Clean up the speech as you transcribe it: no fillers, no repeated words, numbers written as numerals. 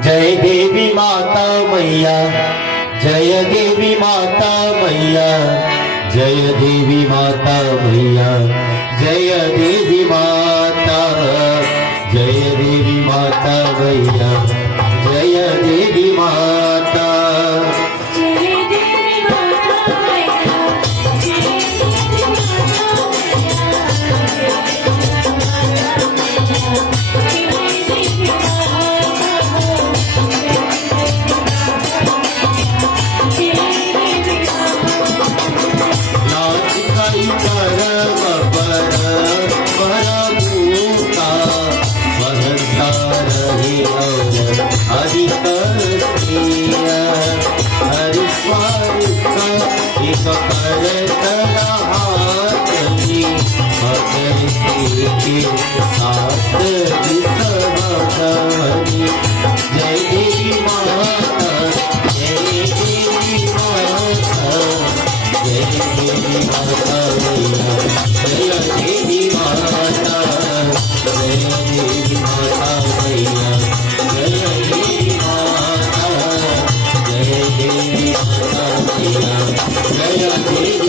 जय देवी माता मैया, जय देवी माता मैया, जय देवी माता मैया, जय देवी माता, जय देवी माता मैया, जय देवी माता। जय देवी माता, जय देवी माता, जय देवी माता मैया, जय देवी माता, जय देवी माता मैया, जय देवी माता, जय देवी माता मैया, जय देवी